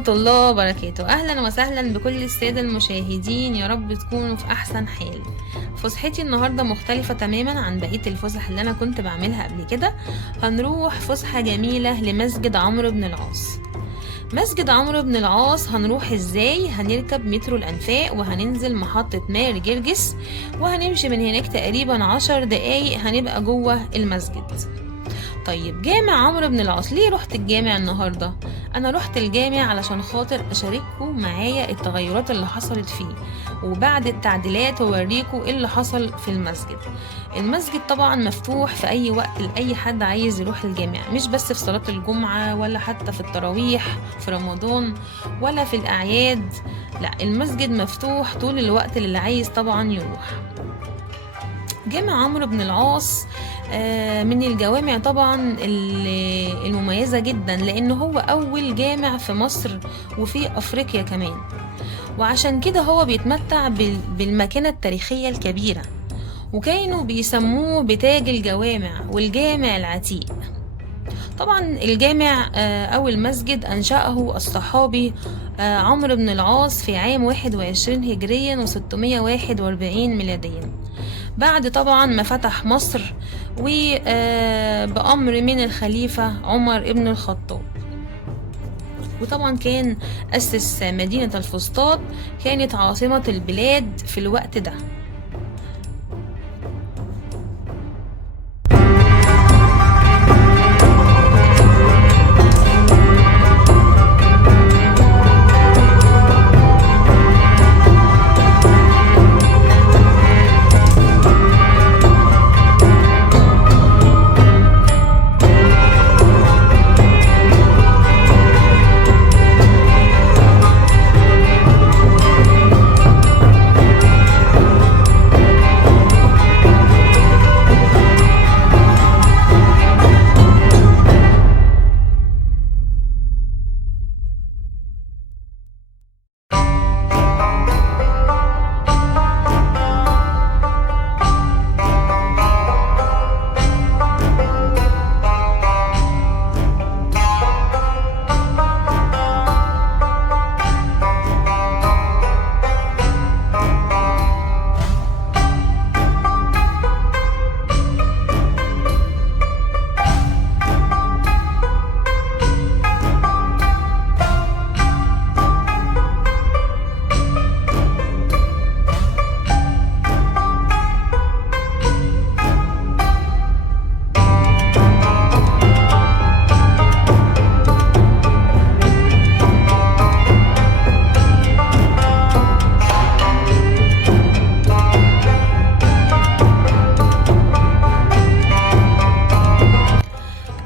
ورحمة الله وبركاته. أهلا وسهلا بكل السادة المشاهدين، يا رب تكونوا في أحسن حال. فسحتي النهاردة مختلفة تماما عن بقية الفسح اللي أنا كنت بعملها قبل كده. هنروح فسحة جميلة لمسجد عمرو بن العاص. مسجد عمرو بن العاص هنروح ازاي؟ هنركب مترو الأنفاق وهننزل محطة مار جرجس، وهنمشي من هناك تقريبا 10 دقايق هنبقى جوه المسجد. طيب جامع عمرو بن العاص، ليه رحت الجامع النهارده؟ انا رحت الجامع علشان خاطر اشارككم معايا التغيرات اللي حصلت فيه، وبعد التعديلات اوريكم ايه اللي حصل في المسجد. المسجد طبعا مفتوح في اي وقت لاي حد عايز يروح الجامع، مش بس في صلاة الجمعة ولا حتى في التراويح في رمضان ولا في الاعياد، لا المسجد مفتوح طول الوقت اللي عايز طبعا يروح. جامع عمرو بن العاص من الجوامع طبعا المميزة جدا، لأنه هو أول جامع في مصر وفي أفريقيا كمان، وعشان كده هو بيتمتع بالمكانة التاريخية الكبيرة، وكانوا بيسموه بتاج الجوامع والجامع العتيق. طبعا الجامع أو المسجد أنشأه الصحابي عمرو بن العاص في عام 21 هجريا و641 ميلاديا، بعد طبعا ما فتح مصر وبأمر من الخليفة عمر بن الخطاب. وطبعا كان أسس مدينة الفسطاط، كانت عاصمة البلاد في الوقت ده.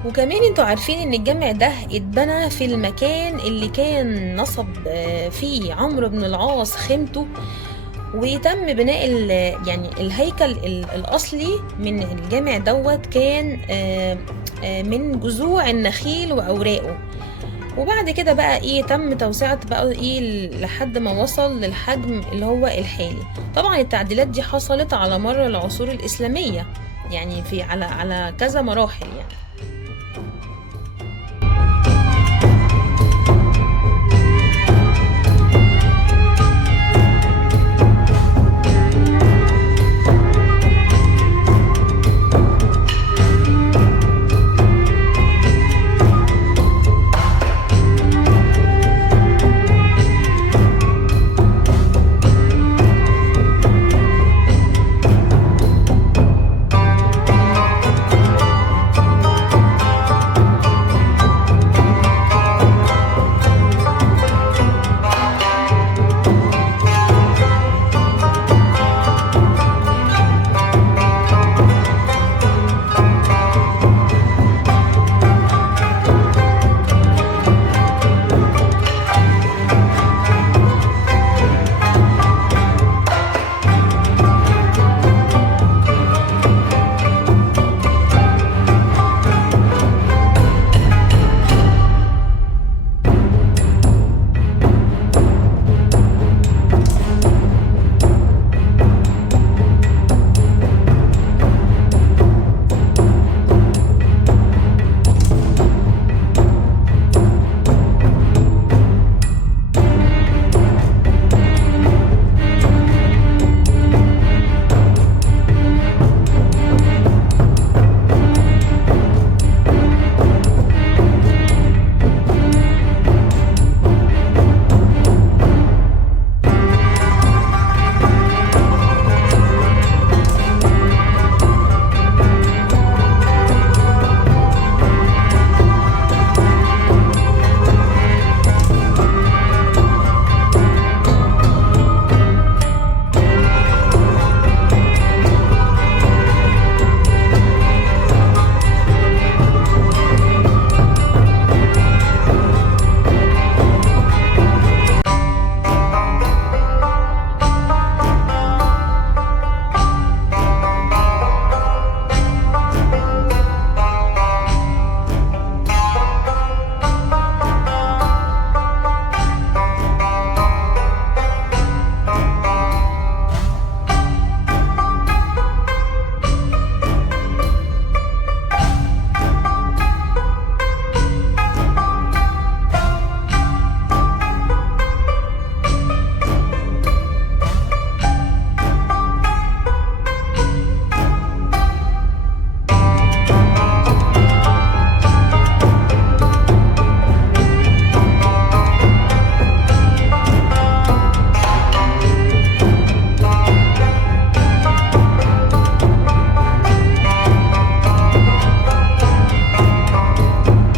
وكمان انتوا عارفين ان الجامع ده اتبنى في المكان اللي كان نصب فيه عمرو بن العاص خيمته، وتم بناء يعني الهيكل الأصلي من الجامع دوت كان من جذوع النخيل وأوراقه، وبعد كده بقى ايه تم توسعة بقى ايه لحد ما وصل للحجم اللي هو الحالي. طبعا التعديلات دي حصلت على مر العصور الإسلامية، يعني في على كذا مراحل يعني.